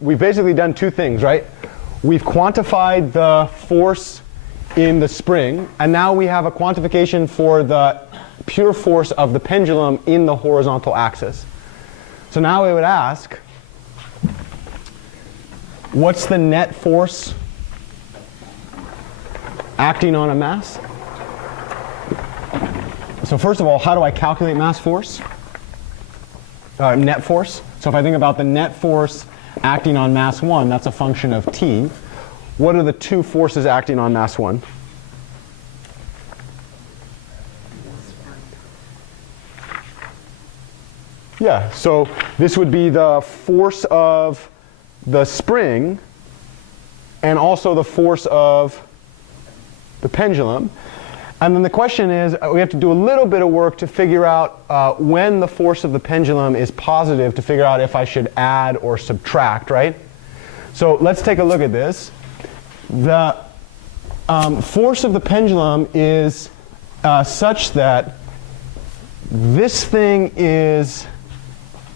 we've basically done two things, right? We've quantified the force in the spring, and now we have a quantification for the pure force of the pendulum in the horizontal axis. So now we would ask, what's the net force acting on a mass? So first of all, how do I calculate mass force? Net force. So if I think about the net force acting on mass 1, that's a function of t. What are the two forces acting on mass 1? Yeah, so this would be the force of the spring and also the force of the pendulum. And then the question is, we have to do a little bit of work to figure out when the force of the pendulum is positive, to figure out if I should add or subtract, right? So let's take a look at this. The force of the pendulum is such that this thing is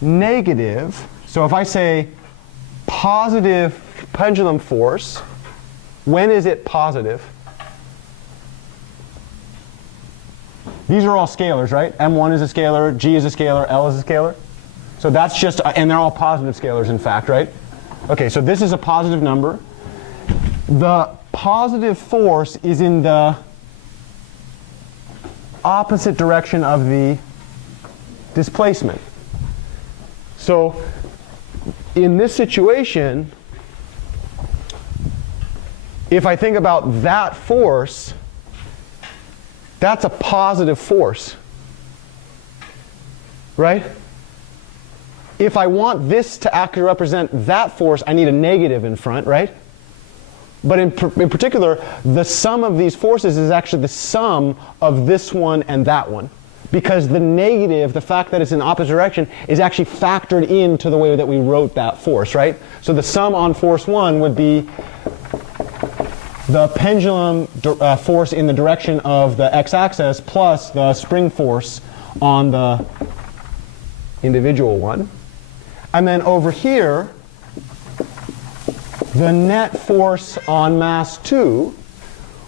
negative. So if I say positive pendulum force, when is it positive? These are all scalars, right? M1 is a scalar, G is a scalar, L is a scalar. So that's just, and they're all positive scalars in fact, right? Okay, so this is a positive number. The positive force is in the opposite direction of the displacement. So in this situation, if I think about that force, that's a positive force, right? If I want this to actually represent that force, I need a negative in front, right? But in particular, the sum of these forces is actually the sum of this one and that one. Because the negative, the fact that it's in the opposite direction, is actually factored into the way that we wrote that force, right? So the sum on force 1 would be the pendulum force in the direction of the x-axis plus the spring force on the individual one. And then over here, the net force on mass 2,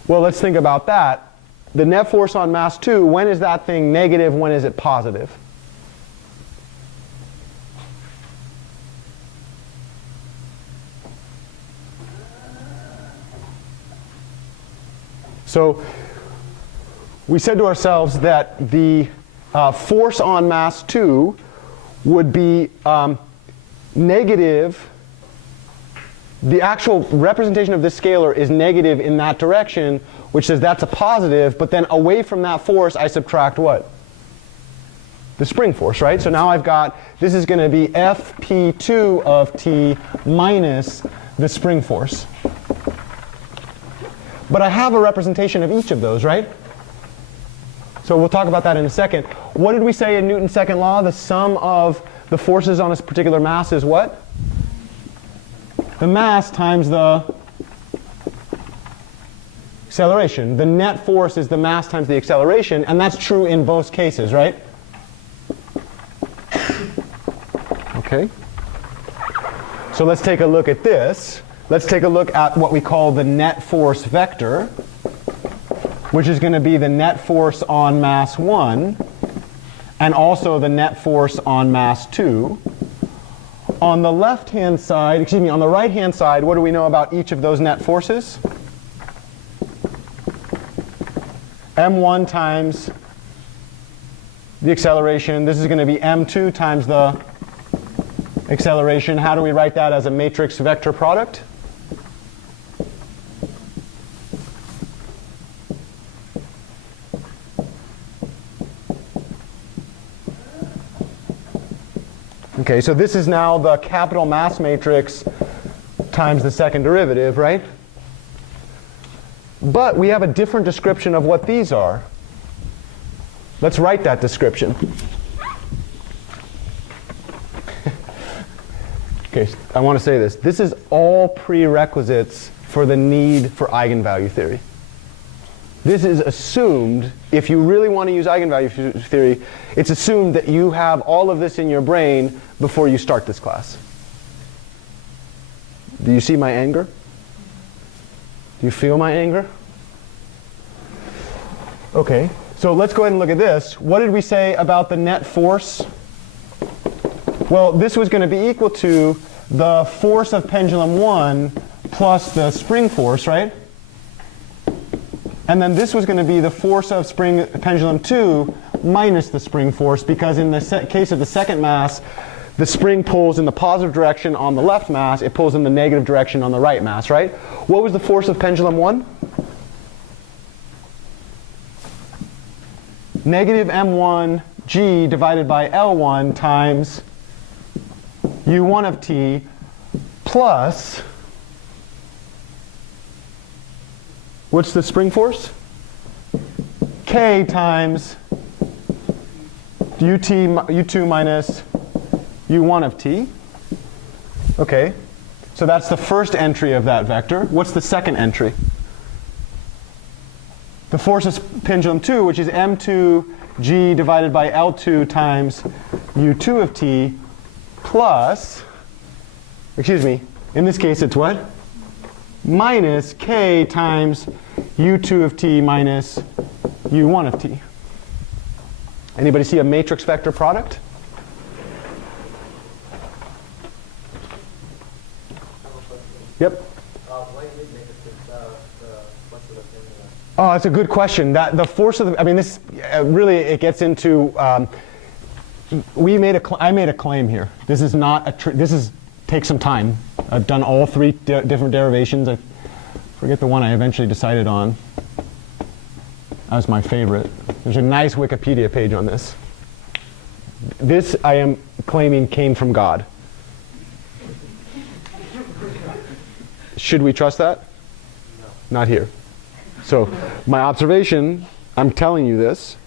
well, let's think about that. The net force on mass 2, when is that thing negative, when is it positive? So we said to ourselves that the force on mass 2 would be negative. The actual representation of this scalar is negative in that direction, which says that's a positive, but then away from that force I subtract what? The spring force, right? So now I've got, this is going to be Fp2 of t minus the spring force. But I have a representation of each of those, right? So we'll talk about that in a second. What did we say in Newton's second law? The sum of the forces on a particular mass is what? The mass times the acceleration. The net force is the mass times the acceleration, and that's true in both cases, right? Okay. So let's take a look at this. Let's take a look at what we call the net force vector, which is going to be the net force on mass 1 and also the net force on mass 2. On the left-hand side, excuse me, on the right-hand side, what do we know about each of those net forces? m1 times the acceleration. This is going to be m2 times the acceleration. How do we write that as a matrix vector product? Okay, so this is now the capital mass matrix times the second derivative, right? But we have a different description of what these are. Let's write that description. Okay, I want to say this. This is all prerequisites for the need for eigenvalue theory. This is assumed, if you really want to use eigenvalue theory, it's assumed that you have all of this in your brain before you start this class. Do you see my anger? Do you feel my anger? Okay, so let's go ahead and look at this. What did we say about the net force? Well, this was going to be equal to the force of pendulum 1 plus the spring force, right? And then this was going to be the force of pendulum 2 minus the spring force, because in the case of the second mass, the spring pulls in the positive direction on the left mass, it pulls in the negative direction on the right mass, right? What was the force of pendulum 1? Negative m1 g divided by L1 times u1 of t plus, what's the spring force? K times u2 minus u1 of t. Okay, so that's the first entry of that vector. What's the second entry? The force of pendulum 2, which is m2 g divided by L2 times u2 of t plus, excuse me, in this case it's what? Minus k times u2 of t minus u1 of t. Anybody see a matrix vector product? Yep. Oh, that's a good question. The force of the, I mean, this really, it gets into, I made a claim here. This is not takes some time. I've done all three different derivations. I forget the one I eventually decided on. That was my favorite. There's a nice Wikipedia page on this. This, I am claiming, came from God. Should we trust that? No. Not here. So my observation, I'm telling you this,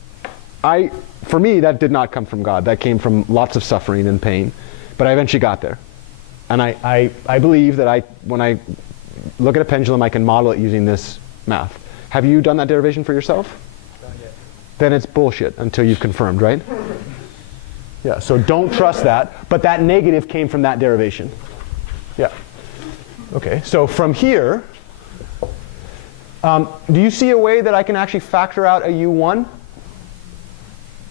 for me, that did not come from God. That came from lots of suffering and pain. But I eventually got there. And I believe that when I look at a pendulum, I can model it using this math. Have you done that derivation for yourself? Not yet. Then it's bullshit until you've confirmed, right? Yeah, so don't trust that. But that negative came from that derivation. Yeah. Okay, so from here, do you see a way that I can actually factor out a u1?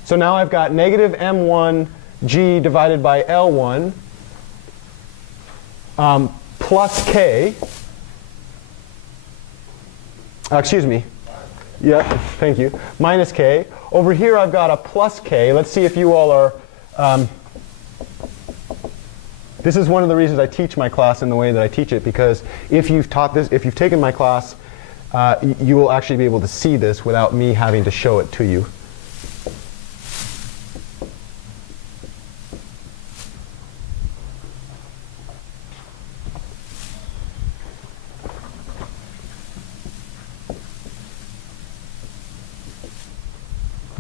So now I've got negative m1 g divided by L1 plus k. Excuse me. Yeah, thank you. Minus k. Over here I've got a plus k. Let's see if you all are... this is one of the reasons I teach my class in the way that I teach it, because if you've taught this, if you've taken my class, you will actually be able to see this without me having to show it to you.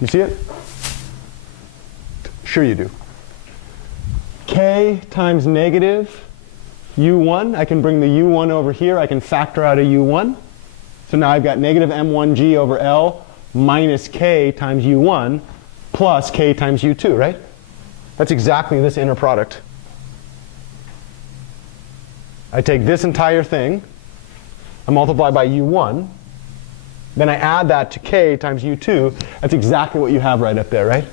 You see it? Sure you do. K times negative u1. I can bring the u1 over here. I can factor out a u1. So now I've got negative m1g over L minus k times u1 plus k times u2, right? That's exactly this inner product. I take this entire thing, I multiply by u1, then I add that to k times u2. That's exactly what you have right up there, right?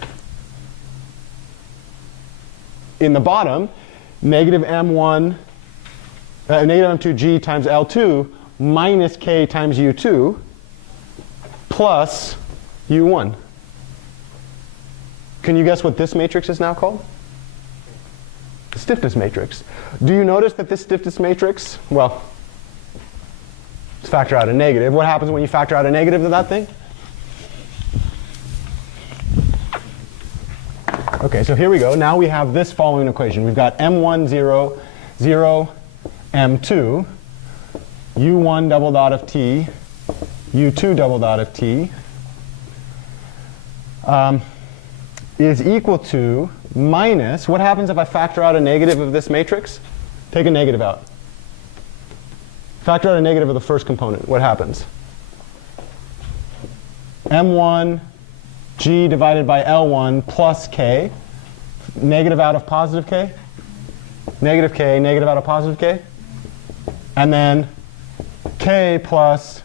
In the bottom, negative m1, negative m2g times L2 minus k times u2 plus u1. Can you guess what this matrix is now called? The stiffness matrix. Do you notice that this stiffness matrix, well, let's factor out a negative. What happens when you factor out a negative to that thing? Okay, so here we go. Now we have this following equation. We've got m1, 0, 0, m2, u1 double dot of t, u2 double dot of t is equal to minus, what happens if I factor out a negative of this matrix? Take a negative out. Factor out a negative of the first component. What happens? m1 g divided by L1 plus k. Negative out of positive k. Negative k, negative out of positive k. and then k plus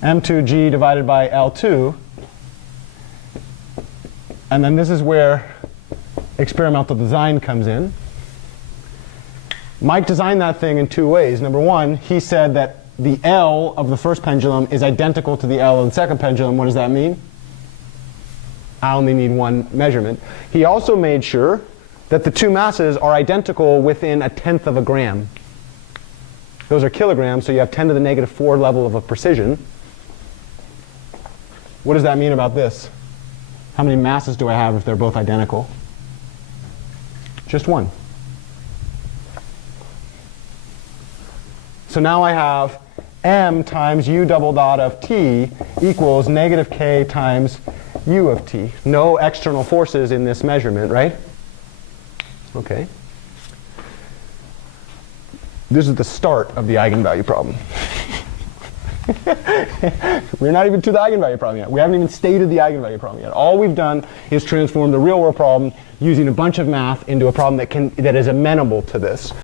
m2g divided by L2. And then this is where experimental design comes in. Mike designed that thing in two ways. Number one, he said that the L of the first pendulum is identical to the L of the second pendulum. What does that mean? I only need one measurement. He also made sure that the two masses are identical within 1/10 of a gram. Those are kilograms, so you have 10 to the negative 4 level of precision. What does that mean about this? How many masses do I have if they're both identical? Just one. So now I have m times u double dot of t equals negative k times u of t. No external forces in this measurement, right? Okay. This is the start of the eigenvalue problem. We're not even to the eigenvalue problem yet. We haven't even stated the eigenvalue problem yet. All we've done is transform the real world problem using a bunch of math into a problem that is amenable to this.